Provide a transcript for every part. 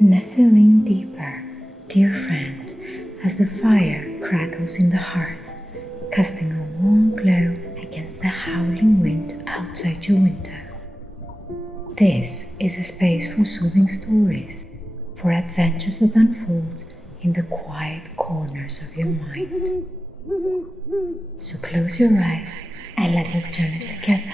Nestling deeper, dear friend, as the fire crackles in the hearth, casting a warm glow against the howling wind outside your window. This is a space for soothing stories, for adventures that unfold in the quiet corners of your mind. So close your eyes and let us journey together.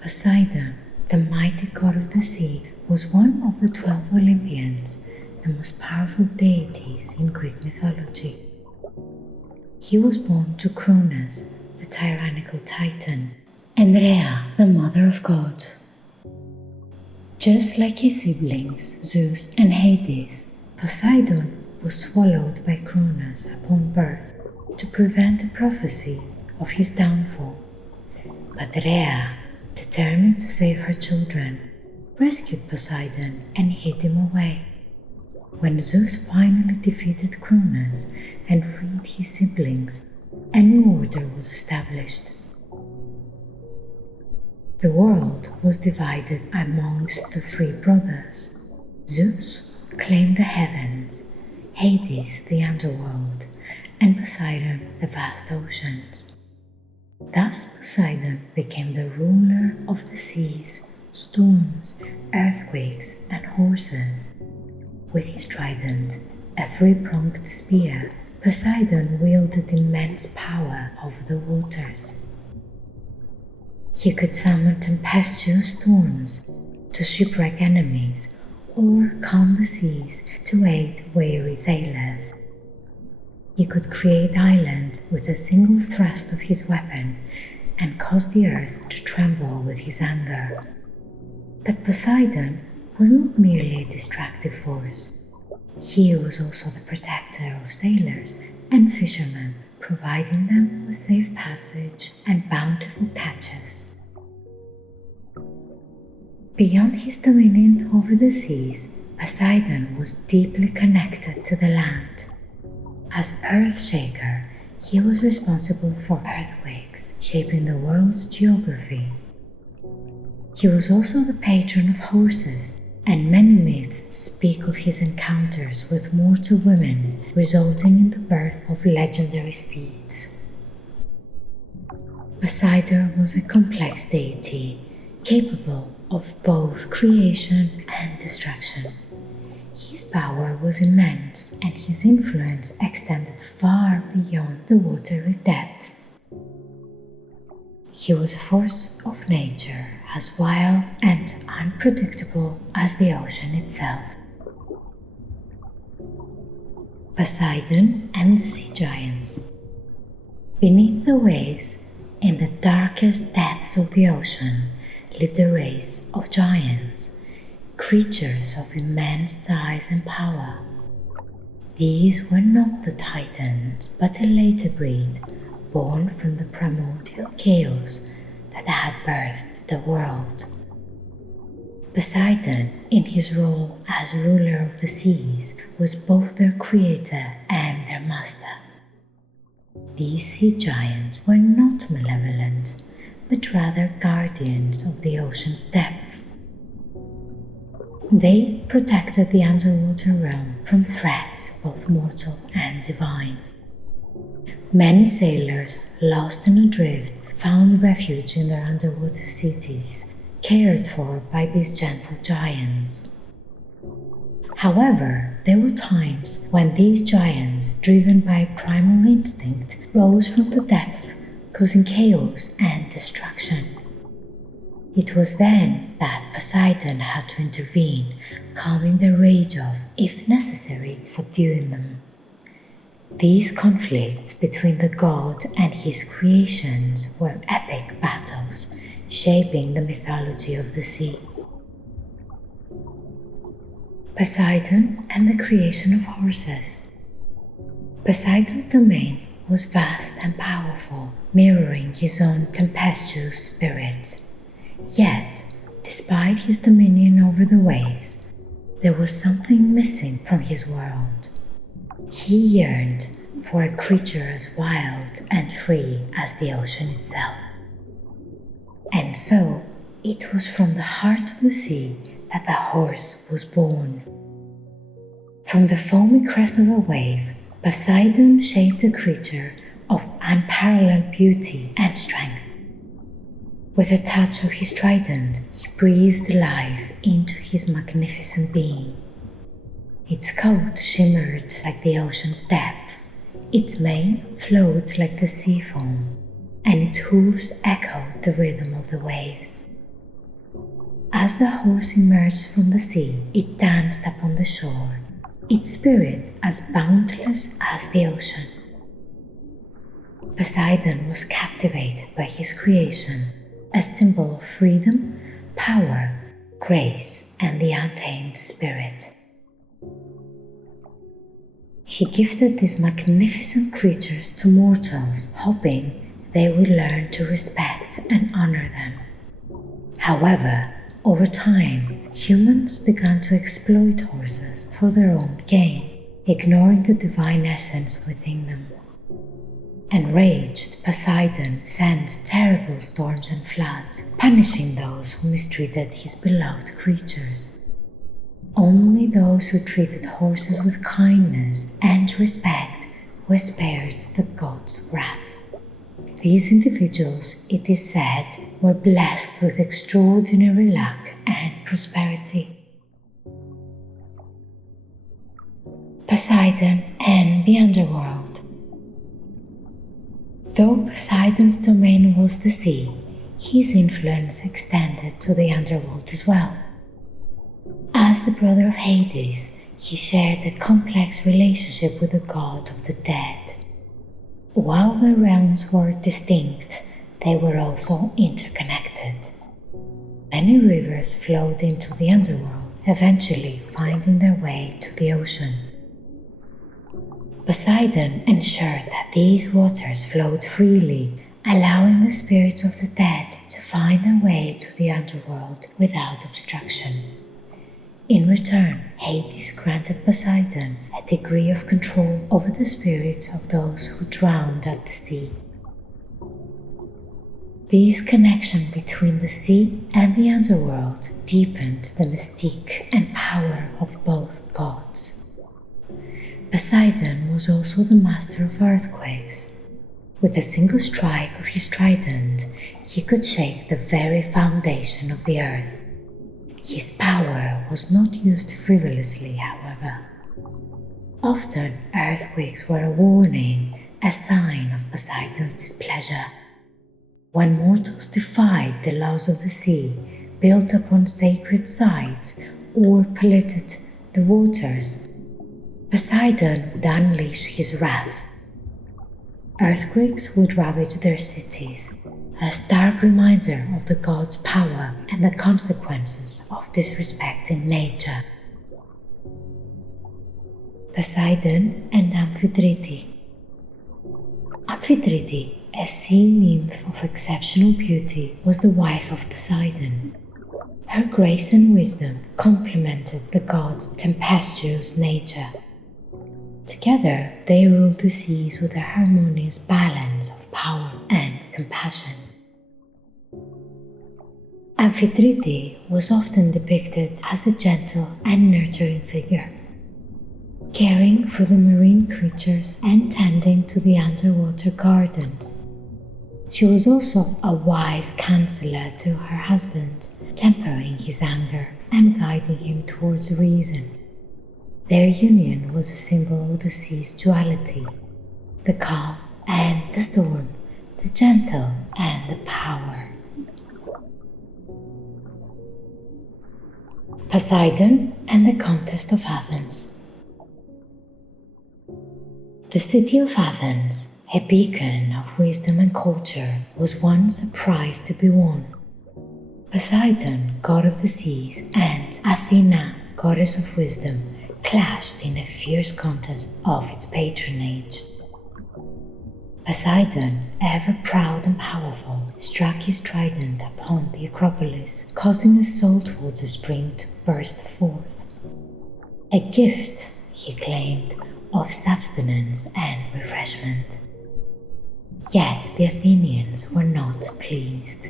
Poseidon, the mighty god of the sea, was one of the 12 Olympians, the most powerful deities in Greek mythology. He was born to Cronus, the tyrannical titan, and Rhea, the mother of gods. Just like his siblings, Zeus and Hades, Poseidon was swallowed by Cronus upon birth to prevent a prophecy of his downfall. But Rhea, determined to save her children, rescued Poseidon and hid him away. When Zeus finally defeated Cronus and freed his siblings, a new order was established. The world was divided amongst the three brothers. Zeus claimed the heavens, Hades the underworld, and Poseidon the vast oceans. Thus Poseidon became the ruler of the seas, storms, earthquakes, and horses. With his trident, a three-pronged spear, Poseidon wielded immense power over the waters. He could summon tempestuous storms to shipwreck enemies or calm the seas to aid weary sailors. He could create islands with a single thrust of his weapon and cause the earth to tremble with his anger. But Poseidon was not merely a destructive force. He was also the protector of sailors and fishermen, providing them with safe passage and bountiful catches. Beyond his dominion over the seas, Poseidon was deeply connected to the land. As Earthshaker, he was responsible for earthquakes, shaping the world's geography. He was also the patron of horses, and many myths speak of his encounters with mortal women, resulting in the birth of legendary steeds. Poseidon was a complex deity, capable of both creation and destruction. His power was immense, and his influence extended far beyond the watery depths. He was a force of nature, as wild and unpredictable as the ocean itself. Poseidon and the sea giants. Beneath the waves, in the darkest depths of the ocean, lived a race of giants, creatures of immense size and power. These were not the Titans, but a later breed, born from the primordial chaos that had birthed the world. Poseidon, in his role as ruler of the seas, was both their creator and their master. These sea giants were not malevolent, but rather guardians of the ocean's depths. They protected the underwater realm from threats both mortal and divine. Many sailors, lost and adrift, found refuge in their underwater cities, cared for by these gentle giants. However, there were times when these giants, driven by primal instinct, rose from the depths, causing chaos and destruction. It was then that Poseidon had to intervene, calming the rage of, if necessary, subduing them. These conflicts between the god and his creations were epic battles, shaping the mythology of the sea. Poseidon and the creation of horses. Poseidon's domain was vast and powerful, mirroring his own tempestuous spirit. Yet, despite his dominion over the waves, there was something missing from his world. He yearned for a creature as wild and free as the ocean itself. And so, It was from the heart of the sea that the horse was born. From the foamy crest of a wave, Poseidon shaped a creature of unparalleled beauty and strength. With a touch of his trident, he breathed life into his magnificent being. Its coat shimmered like the ocean's depths, its mane flowed like the sea foam, and its hooves echoed the rhythm of the waves. As the horse emerged from the sea, it danced upon the shore, its spirit as boundless as the ocean. Poseidon was captivated by his creation, a symbol of freedom, power, grace, and the untamed spirit. He gifted these magnificent creatures to mortals, hoping they would learn to respect and honor them. However, over time, humans began to exploit horses for their own gain, ignoring the divine essence within them. Enraged, Poseidon sent terrible storms and floods, punishing those who mistreated his beloved creatures. Only those who treated horses with kindness and respect were spared the god's wrath. These individuals, it is said, were blessed with extraordinary luck and prosperity. Poseidon and the underworld. Though Poseidon's domain was the sea, his influence extended to the underworld as well. As the brother of Hades, he shared a complex relationship with the god of the dead. While the realms were distinct, they were also interconnected. Many rivers flowed into the underworld, eventually finding their way to the ocean. Poseidon ensured that these waters flowed freely, allowing the spirits of the dead to find their way to the underworld without obstruction. In return, Hades granted Poseidon a degree of control over the spirits of those who drowned at the sea. This connection between the sea and the underworld deepened the mystique and power of both gods. Poseidon was also the master of earthquakes. With a single strike of his trident, he could shake the very foundation of the earth. His power was not used frivolously, however. Often, earthquakes were a warning, a sign of Poseidon's displeasure. When mortals defied the laws of the sea, built upon sacred sites, or polluted the waters, Poseidon would unleash his wrath. Earthquakes would ravage their cities, a stark reminder of the god's power and the consequences of disrespecting nature. Poseidon and Amphitrite. Amphitrite, a sea nymph of exceptional beauty, was the wife of Poseidon. Her grace and wisdom complemented the god's tempestuous nature. Together, they ruled the seas with a harmonious balance of power and compassion. Amphitrite was often depicted as a gentle and nurturing figure, caring for the marine creatures and tending to the underwater gardens. She was also a wise counselor to her husband, tempering his anger and guiding him towards reason. Their union was a symbol of the sea's duality, the calm and the storm, the gentle and the power. Poseidon and the Contest of Athens. The city of Athens, a beacon of wisdom and culture, was once a prize to be won. Poseidon, god of the seas, and Athena, goddess of wisdom, clashed in a fierce contest of its patronage. Poseidon, ever proud and powerful, struck his trident upon the Acropolis, causing a saltwater spring to burst forth. A gift, he claimed, of subsistence and refreshment. Yet the Athenians were not pleased.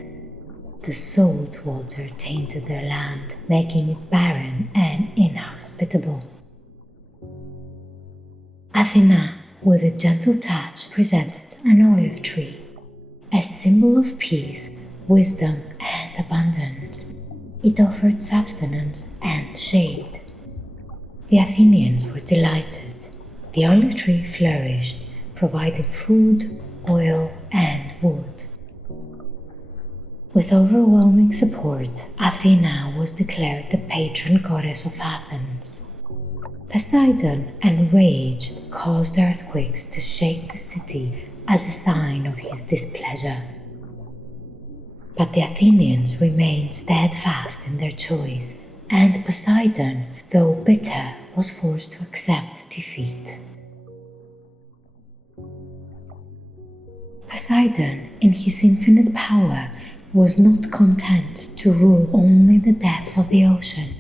the salt water tainted their land, making it barren and inhospitable. Athena, with a gentle touch, presented an olive tree, a symbol of peace, wisdom, and abundance. It offered substance and shade. The Athenians were delighted. The olive tree flourished, providing food, oil, and wood. With overwhelming support, Athena was declared the patron goddess of Athens. Poseidon, enraged, caused earthquakes to shake the city as a sign of his displeasure. But the Athenians remained steadfast in their choice, and Poseidon, though bitter, was forced to accept defeat. Poseidon, in his infinite power, was not content to rule only the depths of the ocean.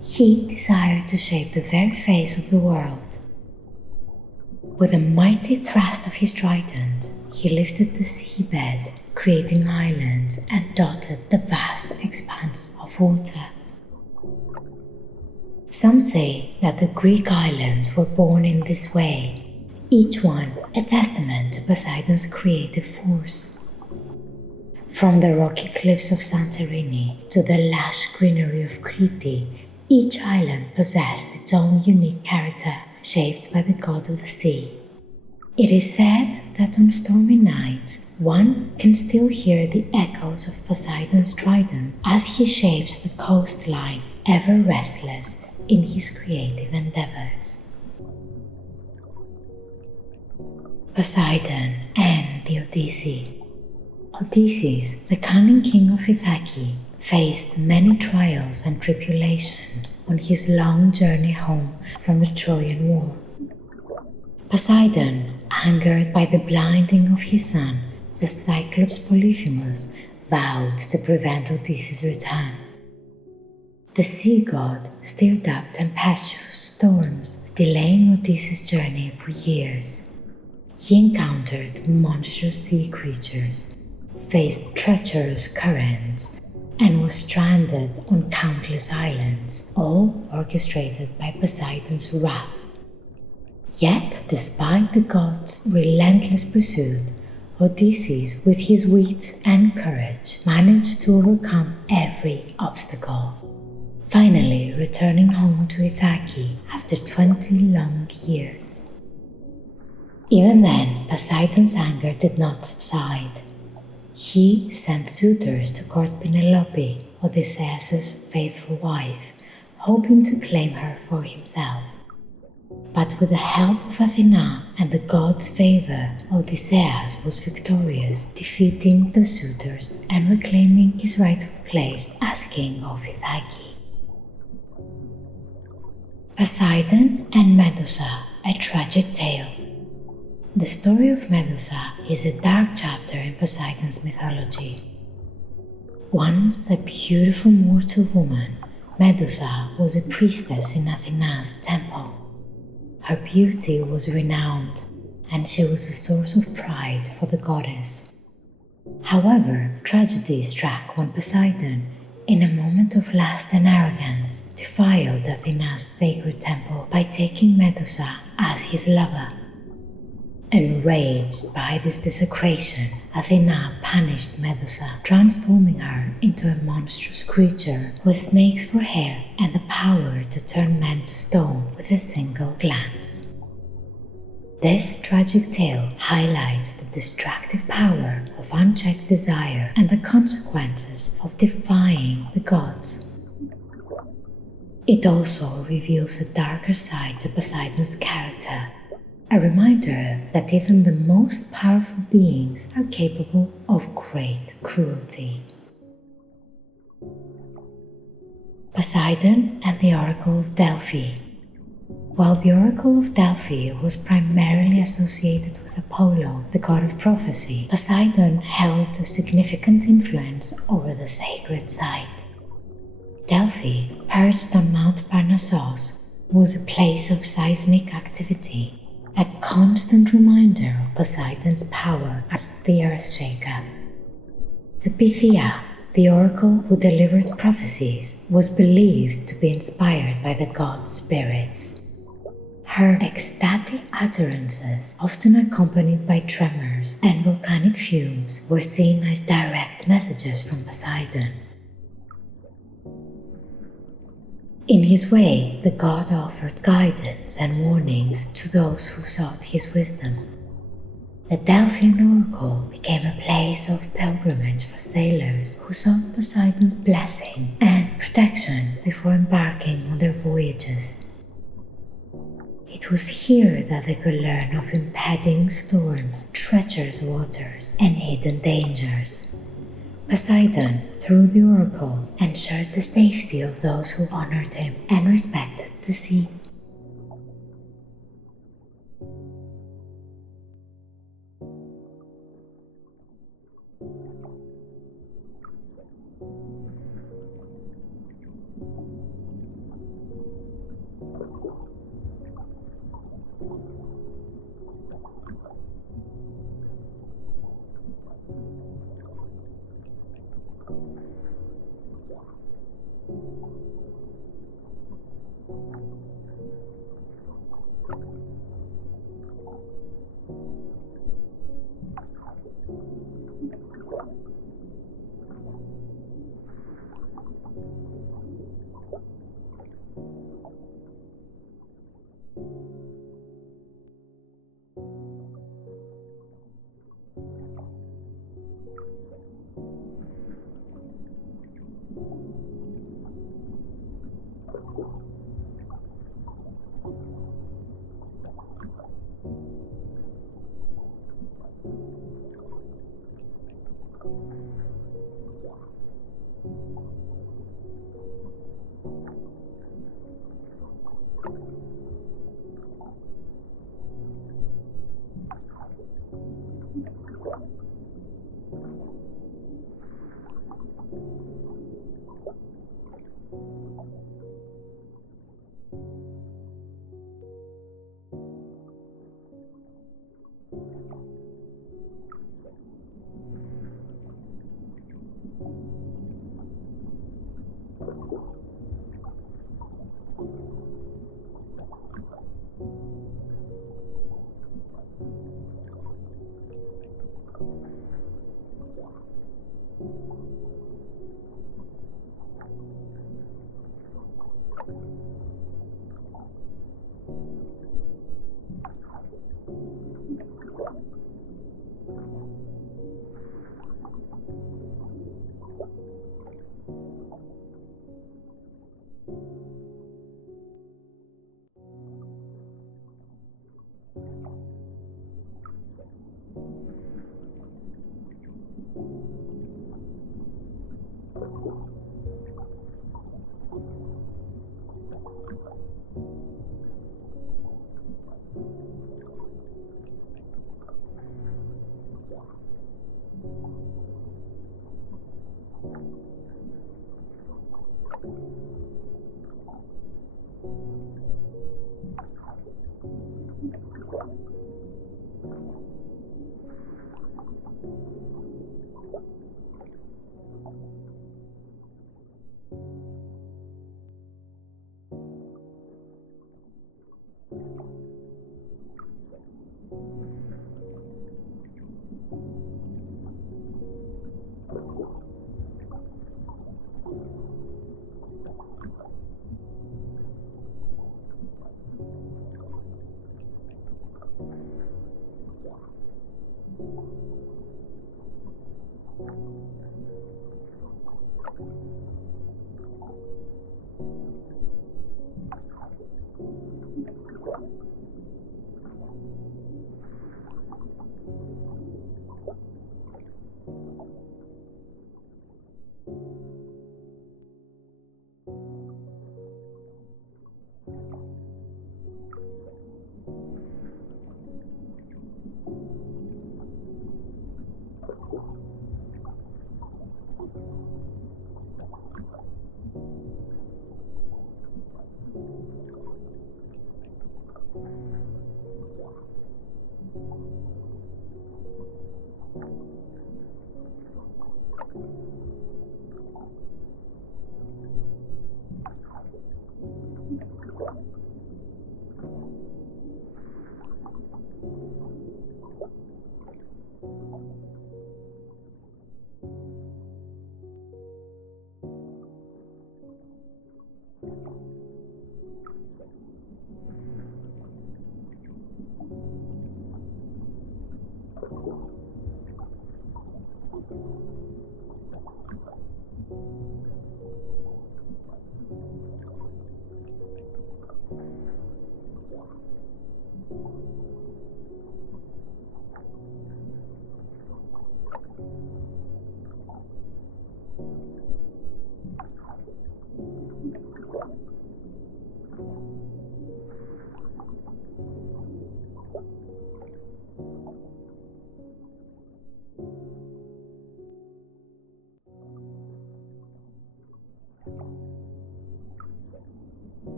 He desired to shape the very face of the world. With a mighty thrust of his trident, he lifted the seabed, creating islands, and dotted the vast expanse of water. Some say that the Greek islands were born in this way, each one a testament to Poseidon's creative force. From the rocky cliffs of Santorini to the lush greenery of Crete, each island possessed its own unique character, shaped by the god of the sea. It is said that on stormy nights, one can still hear the echoes of Poseidon's trident as he shapes the coastline, ever restless in his creative endeavors. Poseidon and the Odyssey. Odysseus, the cunning king of Ithaca, faced many trials and tribulations on his long journey home from the Trojan War. Poseidon, angered by the blinding of his son, the Cyclops Polyphemus, vowed to prevent Odysseus' return. The sea god stirred up tempestuous storms, delaying Odysseus' journey for years. He encountered monstrous sea creatures, faced treacherous currents, and was stranded on countless islands, all orchestrated by Poseidon's wrath. Yet, despite the god's relentless pursuit, Odysseus, with his wit and courage, managed to overcome every obstacle, finally returning home to Ithaca after 20 long years. Even then, Poseidon's anger did not subside. He sent suitors to court Penelope, Odysseus' faithful wife, hoping to claim her for himself. But with the help of Athena and the god's favor, Odysseus was victorious, defeating the suitors and reclaiming his rightful place as king of Ithaca. Poseidon and Medusa, a tragic tale. The story of Medusa is a dark chapter in Poseidon's mythology. Once a beautiful mortal woman, Medusa was a priestess in Athena's temple. Her beauty was renowned, and she was a source of pride for the goddess. However, tragedy struck when Poseidon, in a moment of lust and arrogance, defiled Athena's sacred temple by taking Medusa as his lover. Enraged by this desecration, Athena punished Medusa, transforming her into a monstrous creature with snakes for hair and the power to turn men to stone with a single glance. This tragic tale highlights the destructive power of unchecked desire and the consequences of defying the gods. It also reveals a darker side to Poseidon's character, a reminder that even the most powerful beings are capable of great cruelty. Poseidon and the Oracle of Delphi. While the Oracle of Delphi was primarily associated with Apollo, the god of prophecy, Poseidon held a significant influence over the sacred site. Delphi, perched on Mount Parnassus, was a place of seismic activity, a constant reminder of Poseidon's power as the Earthshaker. The Pythia, the oracle who delivered prophecies, was believed to be inspired by the god spirits. Her ecstatic utterances, often accompanied by tremors and volcanic fumes, were seen as direct messages from Poseidon. In his way, the god offered guidance and warnings to those who sought his wisdom. The Delphian oracle became a place of pilgrimage for sailors who sought Poseidon's blessing and protection before embarking on their voyages. It was here that they could learn of impending storms, treacherous waters, and hidden dangers. Poseidon, through the oracle, ensured the safety of those who honored him and respected the sea.